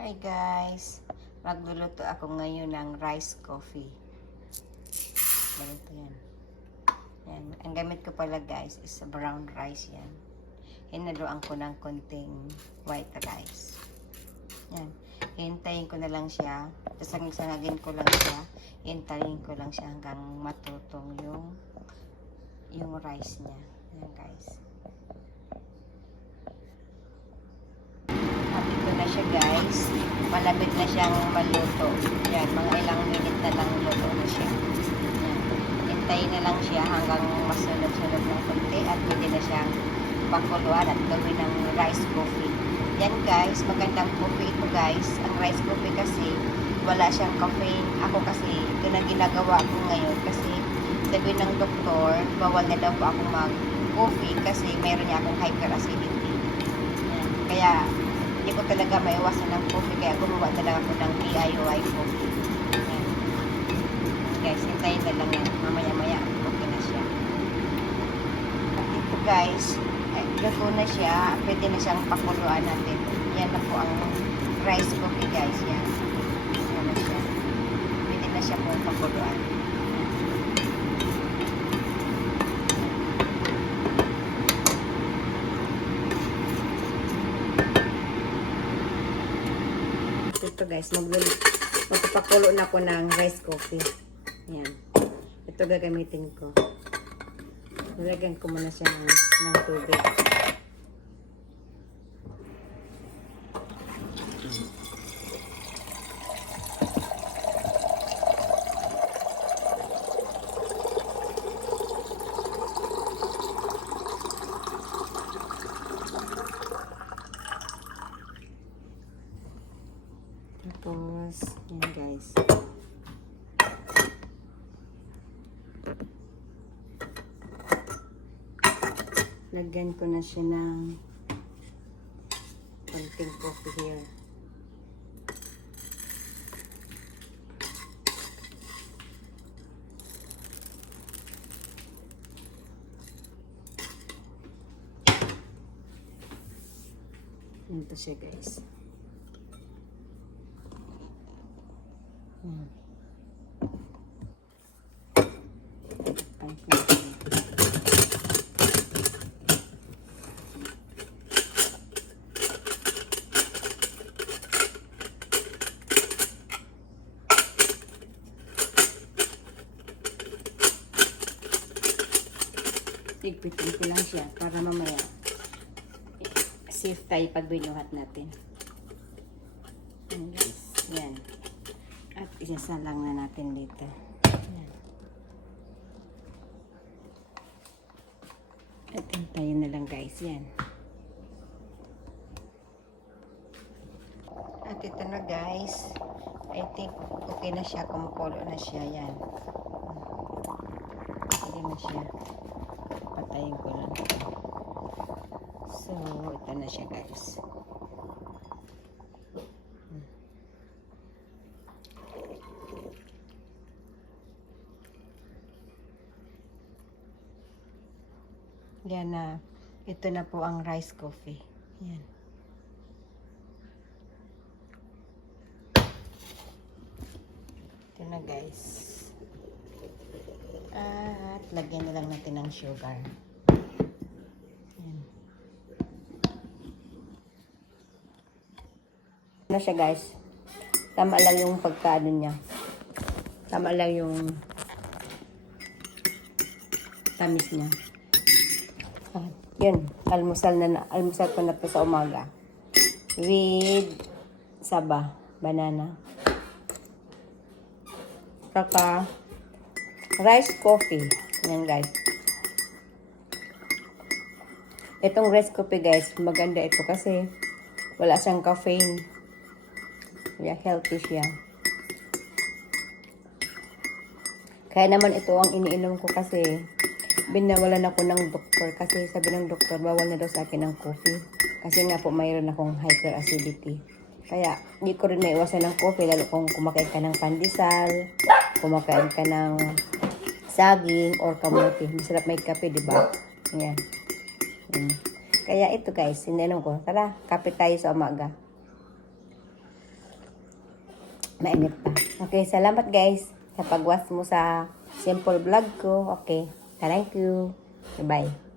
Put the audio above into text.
Hi guys! Magluluto ako ngayon ng rice coffee. Ganito yan. Yan. Ang gamit ko pala guys is brown rice yan. Hinaluan ko ng konting white rice. Yan. Hintayin ko na lang siya. Tapos sangagin ko lang siya. Hintayin ko lang siya hanggang matutong yung rice niya. Yan guys. Ito na siya guys. Malapit na siyang maluto. Yan, mga ilang minute na lang luto na siya. Yan. Hintayin na lang siya hanggang masunod-sunod ng konti at pwede na siyang pakuluan at gawin ng rice coffee. Yan guys, magandang coffee ito guys. Ang rice coffee kasi wala siyang caffeine. Ako kasi, ito na ginagawa ko ngayon kasi sabi ng doktor, bawal na daw po ako mag-coffee kasi mayroon niya akong hyperacidity. Yan. Kaya hindi ko talaga maiwasan ng coffee kaya gumawa talaga ako ng DIY coffee. Ayan. Guys, hintayin na lang yan. Mamaya-maya, okay na siya. At ito guys, luto na siya. Pwede na siyang pakuluan natin. Yan na po ang rice coffee guys. Yan. Yan na siya. Pwede na siya po pakuluan. Ito guys, magpapakulo na ako ng rice coffee. Yan. Ito gagamitin ko. Lagyan ko muna siya ng tubig. Tapos, yan guys. Lagyan ko na siya ng konting coffee here. Ito siya guys. Tigpitin ko lang siya para mamaya safe tayo pag binuhat natin. Yan guys. Yan. At isasalang na natin dito. Yan. At hintayin na lang guys. Yan. At ito na guys. I think okay na siya. Kumukulo na siya. Yan. Pwede na siya. Patayin ko lang. So, ito na siya guys. Yan na. Ito na po ang rice coffee. Yan. Ito na guys. At lagyan na lang natin ng sugar. Yan. Na siya guys. Tama lang yung pagkaano niya. Tama lang yung tamis niya. Yun, almusal ko na to sa umaga. With saba, banana. Saka rice coffee. Yan guys. Itong rice coffee guys, maganda ito kasi wala siyang caffeine. Yeah, healthy siya. Kaya naman ito ang iniinom ko kasi binawalan ako ng doktor kasi sabi ng doktor bawal na daw sa akin ng coffee kasi nga po mayroon akong hyperacidity. Kaya hindi ko rin maiwasan ng coffee lalo kung kumakain ka ng pandesal, kumakain ka ng saging or kamote. Masarap may kape, di ba? Yan. Kaya ito guys, ininom ko. Tara, kape tayo sa umaga. Mainit pa. Okay, salamat guys sa pag-watch mo sa simple vlog ko. Okay, thank you. Bye.